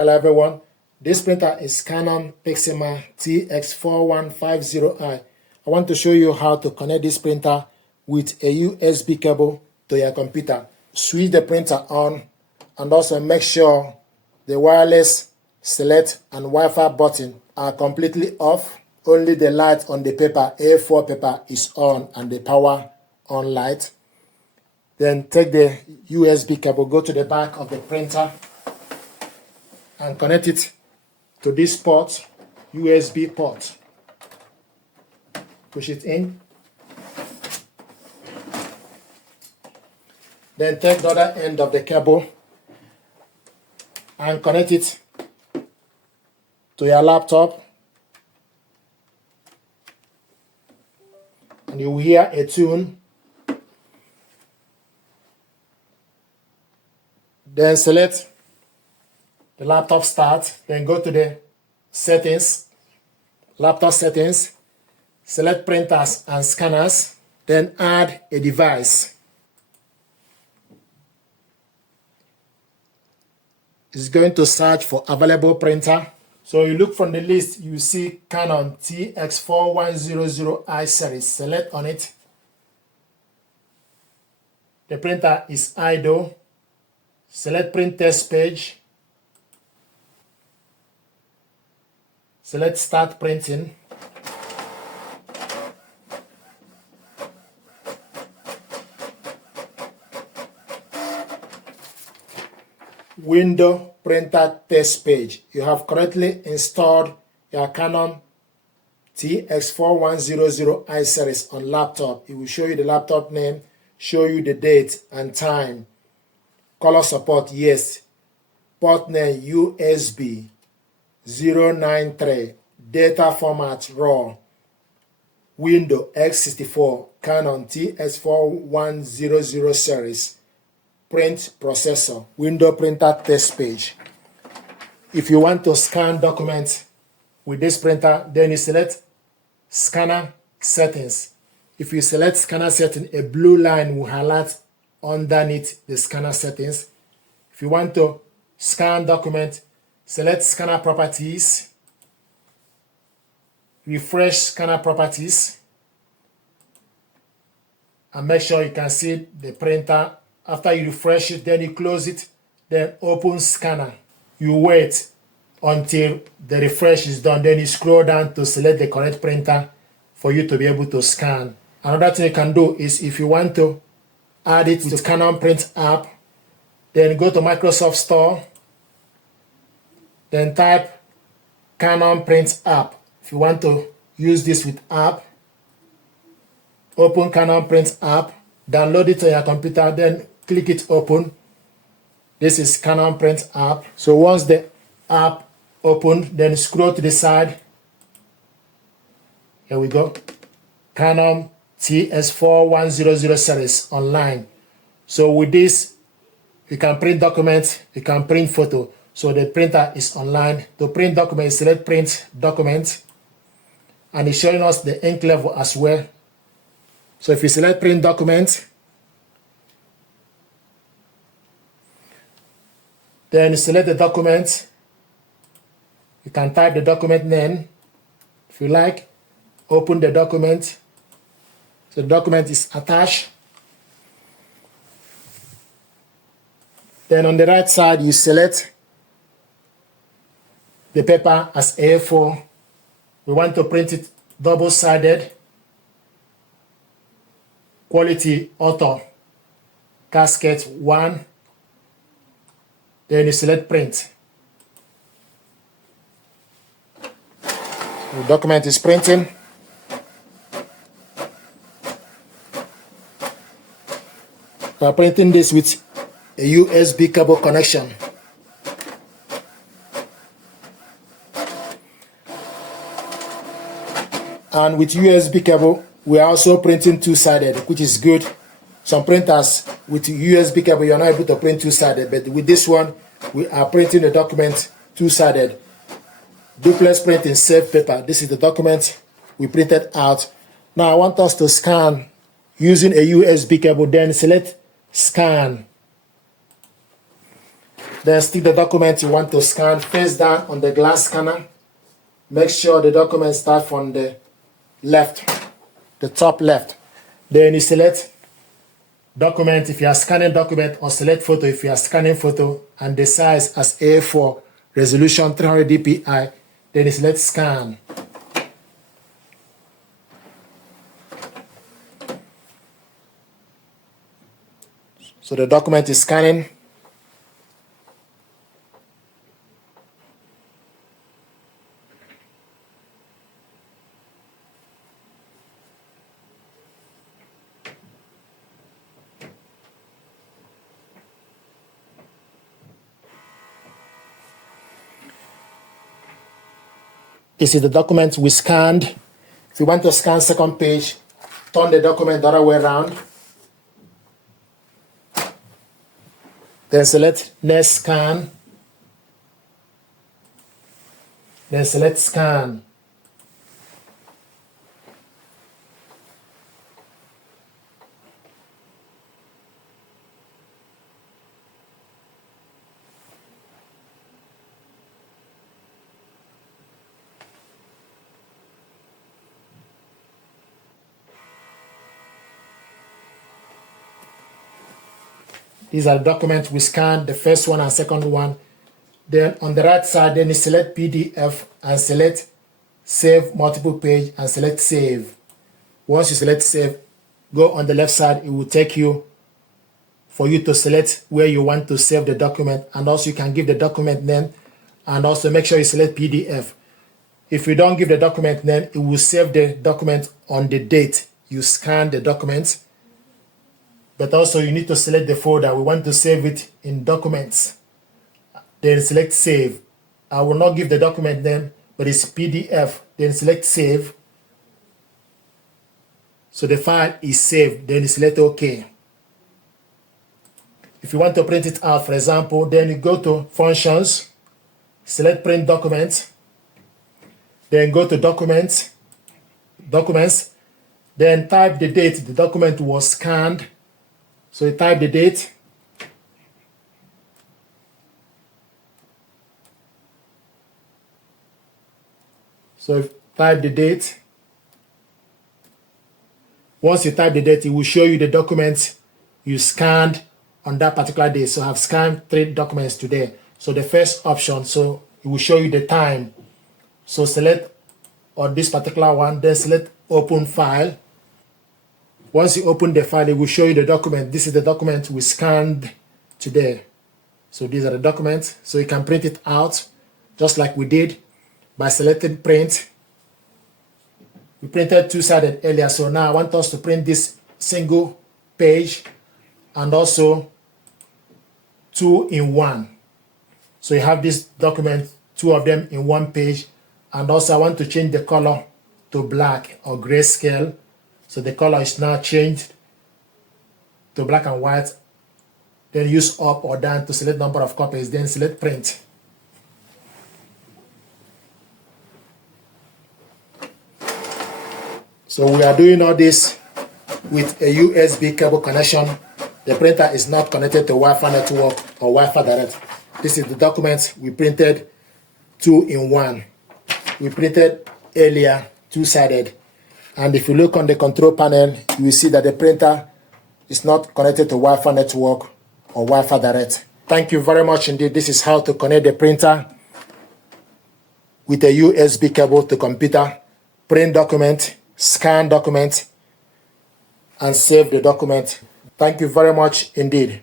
Hello everyone, this printer is Canon Pixma TS4150i. I want to show you how to connect this printer with a USB cable to your computer. Switch the printer on and also make sure the wireless select and Wi-Fi button are completely off. Only the light on the paper, A4 paper, is on and the power on light. Then take the USB cable, go to the back of the printer and connect it to this port, USB port. Push it in. Then take the other end of the cable and connect it to your laptop. And you will hear a tune. Then select the laptop start, then go to the settings, laptop settings, select printers and scanners, then add a device. It's going to search for available printer. So you look from the list, you see Canon TS4150i series. Select on it. The printer is idle. Select print test page. Select start printing. Window printer test page. You have correctly installed your Canon TS4150i series on laptop. It will show you the laptop name, show you the date and time. Color support, yes. Port name USB 093. Data format RAW. Window x64. Canon TS4100 series. Print processor. Window printer test page. If you want to scan documents with this printer, then you select scanner settings. If you select scanner setting, a blue line will highlight underneath the scanner settings. If you want to scan document, select scanner properties, refresh scanner properties, and make sure you can see the printer. After you refresh it, then you close it, then open scanner. You wait until the refresh is done, then you scroll down to select the correct printer for you to be able to scan. Another thing you can do is if you want to add it to Canon Print app, then go to Microsoft Store, then type Canon Print app. If you want to use this with app, open Canon Print app, download it on your computer, then click it open. This is Canon Print app. So once the app opened, then scroll to the side. Here we go. Canon TS4100 series online. So with this, you can print documents, you can print photo. So the printer is online. To print documents, select print document. And it's showing us the ink level as well. So if you select print document, then select the document. You can type the document name if you like. Open the document. So the document is attached. Then on the right side, you select the paper as A4. We want to print it double-sided. Quality auto. Casket 1. Then you select print. The document is printing. We are printing this with a USB cable connection. And with USB cable, we are also printing two-sided, which is good. Some printers with USB cable, you are not able to print two-sided, but with this one, we are printing the document two-sided. Duplex printing, save paper. This is the document we printed out. Now I want us to scan using a USB cable, then select scan. Then stick the document you want to scan face down on the glass scanner. Make sure the document starts from the left, the top left. Then you select document if you are scanning document, or select photo if you are scanning photo, and the size as A4, resolution 300 dpi. Then you select scan. So the document is scanning. This is the document we scanned. If you want to scan second page, turn the document the other way around. Then select next scan. Then select scan. These are the documents we scanned, the first one and second one. Then on the right side, then you select PDF and select Save Multiple Page and select Save. Once you select Save, go on the left side. It will take you for you to select where you want to save the document, and also you can give the document name, and also make sure you select PDF. If you don't give the document name, it will save the document on the date you scan the document. But also you need to select the folder. We want to save it in documents. Then select save. I will not give the document name, but it's PDF. Then select save. So the file is saved. Then select OK. If you want to print it out, for example, then you go to Functions, select Print Document, then go to Documents, then type the date the document was scanned. So you type the date. So type the date. Once you type the date, it will show you the documents you scanned on that particular day. So I've scanned 3 documents today. So the first option, so it will show you the time. So select on this particular one, then select Open File. Once you open the file, it will show you the document. This is the document we scanned today. So these are the documents. So you can print it out just like we did by selecting Print. We printed 2-sided earlier, so now I want us to print this single page and also 2-in-1. So you have this document, 2 of them in 1 page, and also I want to change the color to black or grayscale. So the color is now changed to black and white. Then use up or down to select number of copies, then select Print. So we are doing all this with a USB cable connection. The printer is not connected to Wi-Fi network or Wi-Fi direct. This is the document we printed 2-in-1. We printed earlier 2-sided. And if you look on the control panel, you will see that the printer is not connected to Wi-Fi network or Wi-Fi direct. Thank you very much indeed. This is how to connect the printer with a USB cable to computer, print document, scan document, and save the document. Thank you very much indeed.